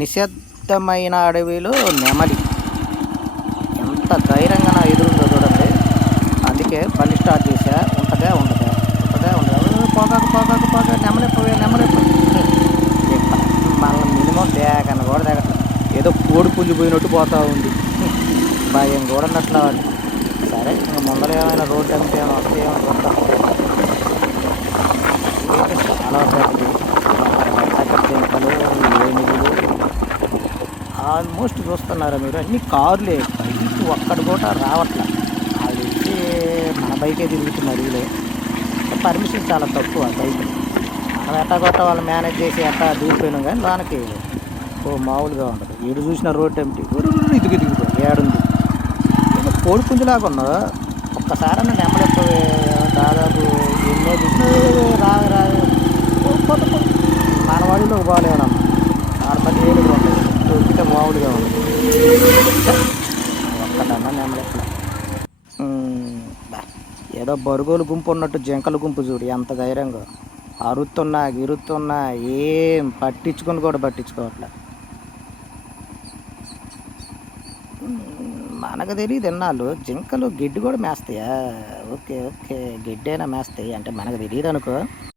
నిశ్శబ్దమైన అడవిలో నెమలి ఎంత ధైర్యంగా నా ఎదురుందో చూడండి. అందుకే బండి స్టార్ట్ చేశా. ఉంటదా ఉండదా, ఉంటదా ఉండదా, పోగాకు పోగాకు పోగా నెమలిపోయా నెమలిపోయి మనల్ని మినిమం దేకన్నా కూడా దేగట్లేదు. ఏదో కోడి పుంజు పోయినట్టు పోతా ఉంది. భయం కూడా ఉన్నట్లు వాళ్ళు. సరే ఇంకా ముందర ఏమైనా రోడ్డు అంటే ఏమైనా వస్తాయేమో చూద్దాం. ఇదైతే చాలా పెద్దది. రకరకాల జింకలు, ఏనుగులు ఆల్మోస్ట్ చూస్తున్నారా మీరు, అన్ని కార్లే. బైక్ ఒక్కడు కూడా రావట్లే. వాళ్ళు వచ్చి మన బైకే తిరుగుతుంది అడవిలో. పర్మిషన్ చాలా తక్కువ బైక్. మనం ఎట్టాగొట్ట వాళ్ళు మేనేజ్ చేసి ఎట్టా దూరిపోయినాం కానీ దానికి మామూలుగా ఉండదు. ఏడు చూసిన రోడ్డు ఏమిటి ఇదిగు ఇదిగు ఏడుంది. ఏదో కోడి పుంజులాగా ఉన్నావు. ఒక్కసారన్నా నెమ్మదిపోయి దాదాపు ఎన్నో చూసినా రాదు రాదు మన వాడిలో బాగాలేదమ్మా. నార్మల్ ఏనుగులు ఉంటాయి, దొరికితే మామూలుగా ఉంది. ఒక్కటన్నా నెమ్మది. ఏదో బరుగోలు గుంపు ఉన్నట్టు జింకల గుంపు చూడు ఎంత ధైర్యంగా అరుతున్నా గిరుతున్నా ఏం పట్టించుకొని కూడా పట్టించుకోవట్లే. మనకు తెలియదు ఎన్నాళ్ళు జింకలు గడ్డి కూడా మేస్తాయా? ఓకే ఓకే, గడ్డి అయినా మేస్తాయి అంటే మనకు తెలియదు అనుకో.